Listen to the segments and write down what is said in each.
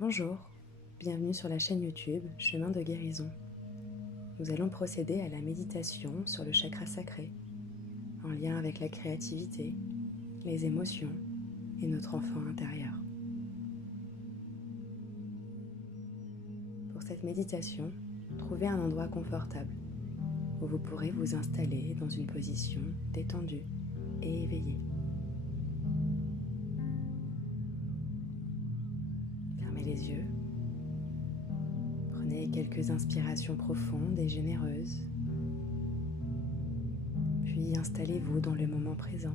Bonjour, bienvenue sur la chaîne YouTube Chemin de guérison. Nous allons procéder à la méditation sur le chakra sacré, en lien avec la créativité, les émotions et notre enfant intérieur. Pour cette méditation, trouvez un endroit confortable où vous pourrez vous installer dans une position détendue et éveillée. Fermez les yeux. Prenez quelques inspirations profondes et généreuses, puis installez-vous dans le moment présent.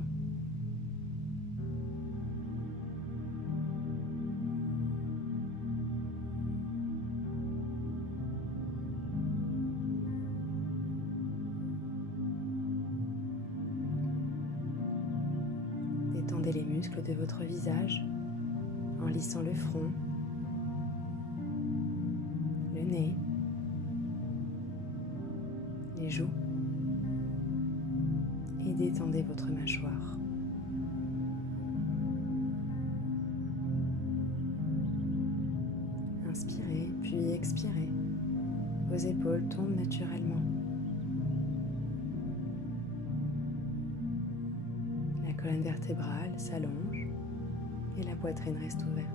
Détendez les muscles de votre visage en lissant le front, le nez, les joues et détendez votre mâchoire. Inspirez puis expirez. Vos épaules tombent naturellement. La colonne vertébrale s'allonge et la poitrine reste ouverte.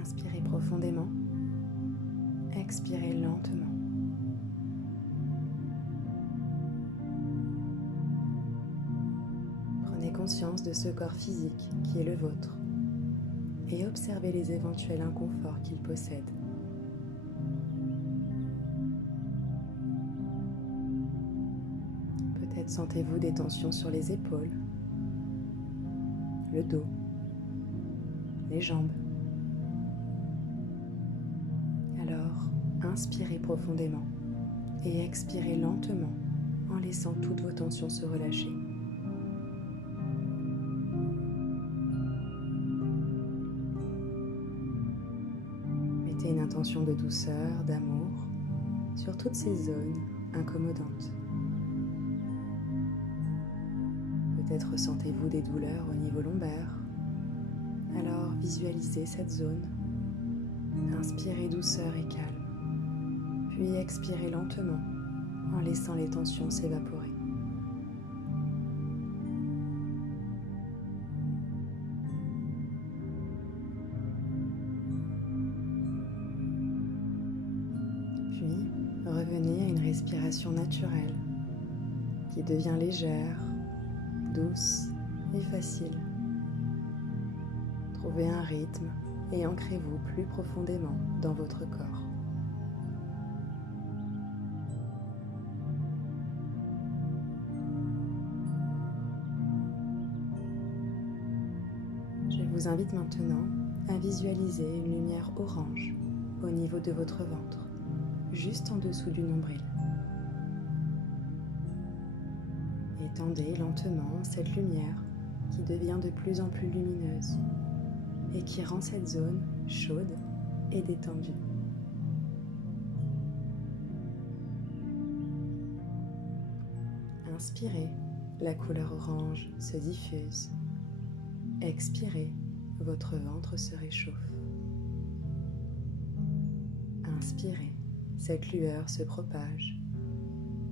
Inspirez profondément, expirez lentement. Prenez conscience de ce corps physique qui est le vôtre et observez les éventuels inconforts qu'il possède. Peut-être sentez-vous des tensions sur les épaules, le dos, les jambes. Alors, inspirez profondément et expirez lentement en laissant toutes vos tensions se relâcher. Mettez une intention de douceur, d'amour sur toutes ces zones incommodantes. Peut-être ressentez-vous des douleurs au niveau lombaire. Alors visualisez cette zone. Inspirez douceur et calme, puis expirez lentement en laissant les tensions s'évaporer. Puis revenez à une respiration naturelle qui devient légère, douce et facile. Trouvez un rythme et ancrez-vous plus profondément dans votre corps. Je vous invite maintenant à visualiser une lumière orange au niveau de votre ventre, juste en dessous du nombril. Étendez lentement cette lumière qui devient de plus en plus lumineuse et qui rend cette zone chaude et détendue. Inspirez, la couleur orange se diffuse. Expirez, votre ventre se réchauffe. Inspirez, cette lueur se propage.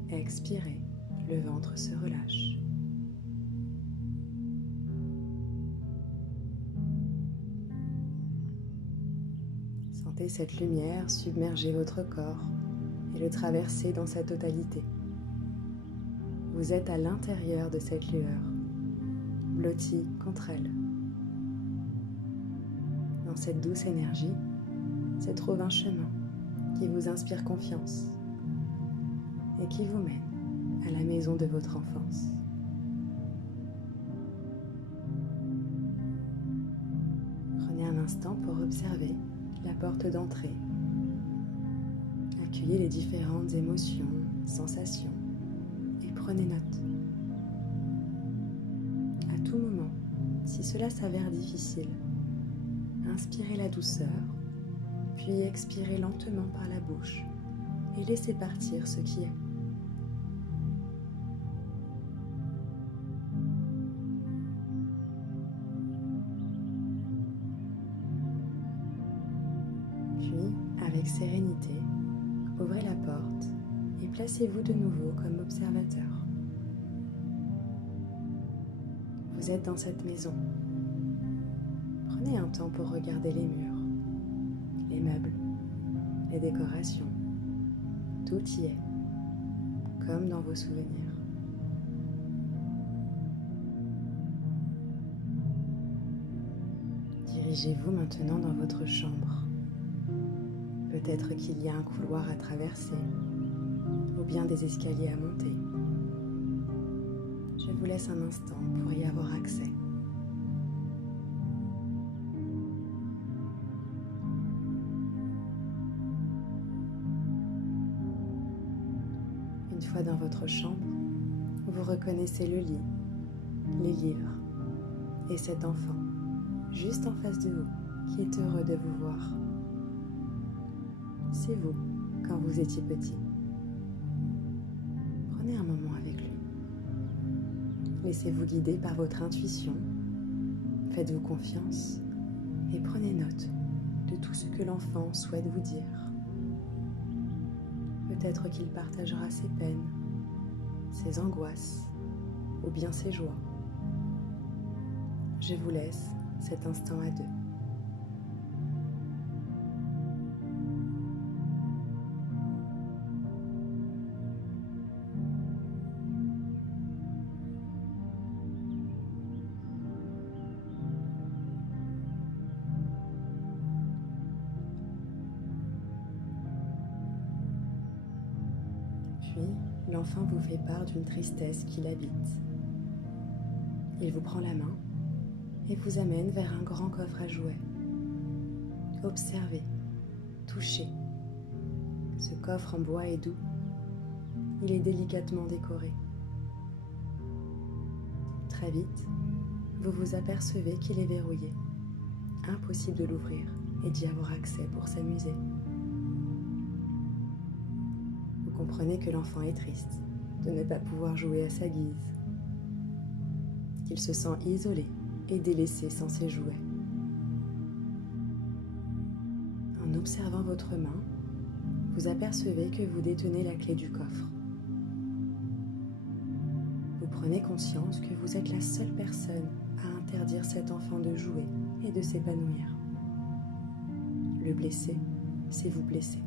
Expirez, le ventre se relâche. Sentez cette lumière submerger votre corps et le traverser dans sa totalité. Vous êtes à l'intérieur de cette lueur, blotti contre elle. Dans cette douce énergie se trouve un chemin qui vous inspire confiance et qui vous mène à la maison de votre enfance. Prenez un instant pour observer la porte d'entrée. Accueillez les différentes émotions, sensations et prenez note. À tout moment, si cela s'avère difficile, inspirez la douceur, puis expirez lentement par la bouche et laissez partir ce qui est. avec sérénité, ouvrez la porte et placez-vous de nouveau comme observateur. Vous êtes dans cette maison. Prenez un temps pour regarder les murs, les meubles, les décorations. Tout y est, comme dans vos souvenirs. Dirigez-vous maintenant dans votre chambre. Peut-être qu'il y a un couloir à traverser ou bien des escaliers à monter. Je vous laisse un instant pour y avoir accès. Une fois dans votre chambre, vous reconnaissez le lit, les livres et cet enfant juste en face de vous qui est heureux de vous voir. C'est vous quand vous étiez petit. Prenez un moment avec lui. Laissez-vous guider par votre intuition. Faites-vous confiance et prenez note de tout ce que l'enfant souhaite vous dire. Peut-être qu'il partagera ses peines, ses angoisses ou bien ses joies. Je vous laisse cet instant à deux. Puis, l'enfant vous fait part d'une tristesse qui l'habite. Il vous prend la main et vous amène vers un grand coffre à jouets. Observez, touchez. Ce coffre en bois est doux. Il est délicatement décoré. Très vite, vous vous apercevez qu'il est verrouillé. Impossible de l'ouvrir et d'y avoir accès pour s'amuser. Vous comprenez que l'enfant est triste de ne pas pouvoir jouer à sa guise, qu'il se sent isolé et délaissé sans ses jouets. En observant votre main, vous apercevez que vous détenez la clé du coffre. Vous prenez conscience que vous êtes la seule personne à interdire cet enfant de jouer et de s'épanouir. Le blesser, c'est vous blesser.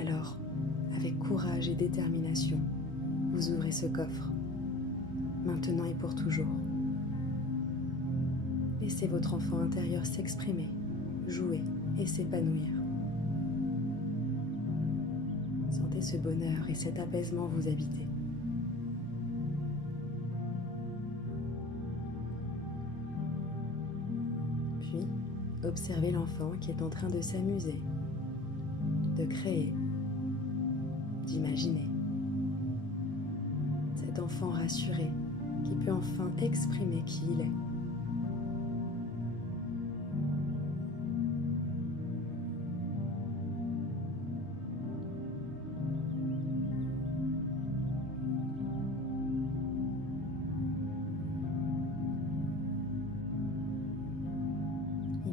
Alors, avec courage et détermination, vous ouvrez ce coffre, maintenant et pour toujours. Laissez votre enfant intérieur s'exprimer, jouer et s'épanouir. Sentez ce bonheur et cet apaisement vous habiter. Puis, observez l'enfant qui est en train de s'amuser, de créer, d'imaginer. Cet enfant rassuré qui peut enfin exprimer qui il est.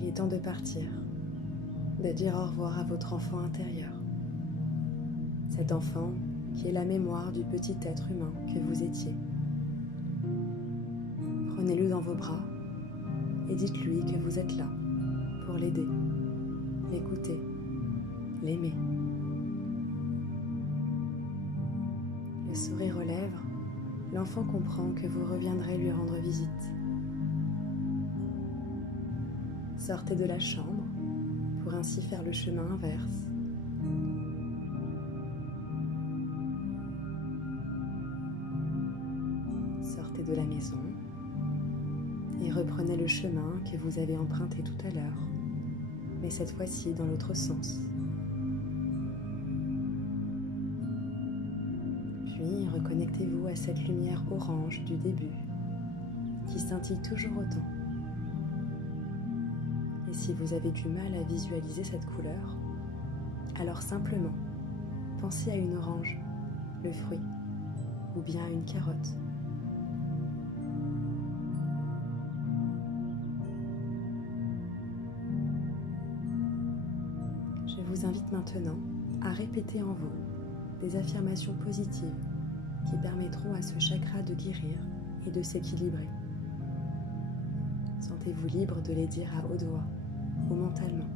Il est temps de partir, de dire au revoir à votre enfant intérieur. Cet enfant qui est la mémoire du petit être humain que vous étiez. Prenez-le dans vos bras et dites-lui que vous êtes là pour l'aider, l'écouter, l'aimer. Le sourire aux lèvres, l'enfant comprend que vous reviendrez lui rendre visite. Sortez de la chambre pour ainsi faire le chemin inverse. Sortez de la maison et reprenez le chemin que vous avez emprunté tout à l'heure, mais cette fois-ci dans l'autre sens. Puis reconnectez-vous à cette lumière orange du début qui scintille toujours autant. Et si vous avez du mal à visualiser cette couleur, alors simplement pensez à une orange, le fruit, ou bien à une carotte. invite maintenant à répéter en vous des affirmations positives qui permettront à ce chakra de guérir et de s'équilibrer. Sentez-vous libre de les dire à haute voix ou mentalement.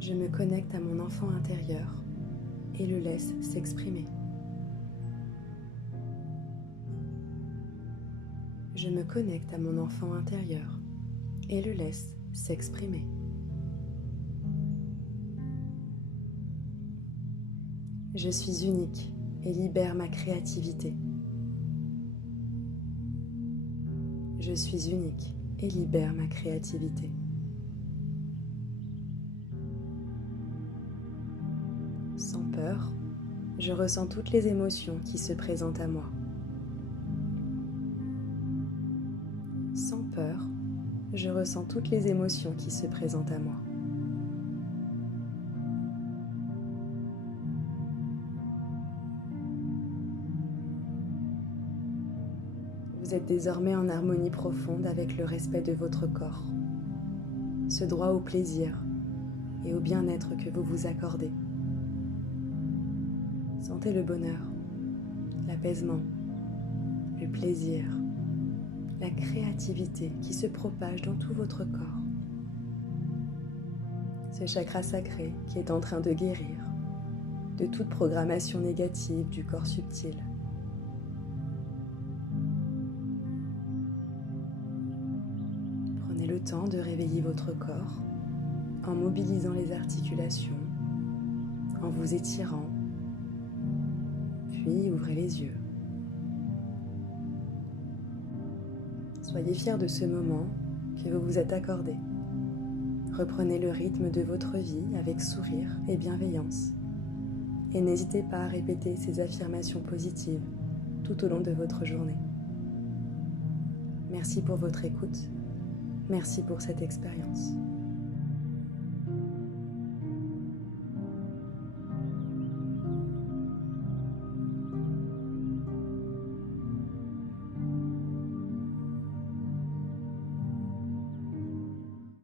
Je me connecte à mon enfant intérieur et le laisse s'exprimer. Je me connecte à mon enfant intérieur et le laisse s'exprimer. Je suis unique et libère ma créativité. Je suis unique et libère ma créativité. Sans peur, je ressens toutes les émotions qui se présentent à moi. Sans peur, je ressens toutes les émotions qui se présentent à moi. Vous êtes désormais en harmonie profonde avec le respect de votre corps, ce droit au plaisir et au bien-être que vous vous accordez. Sentez le bonheur, l'apaisement, le plaisir, la créativité qui se propage dans tout votre corps. Ce chakra sacré qui est en train de guérir de toute programmation négative du corps subtil. Prenez le temps de réveiller votre corps en mobilisant les articulations, en vous étirant, puis ouvrez les yeux. Soyez fiers de ce moment que vous vous êtes accordé. Reprenez le rythme de votre vie avec sourire et bienveillance. Et n'hésitez pas à répéter ces affirmations positives tout au long de votre journée. Merci pour votre écoute. Merci pour cette expérience.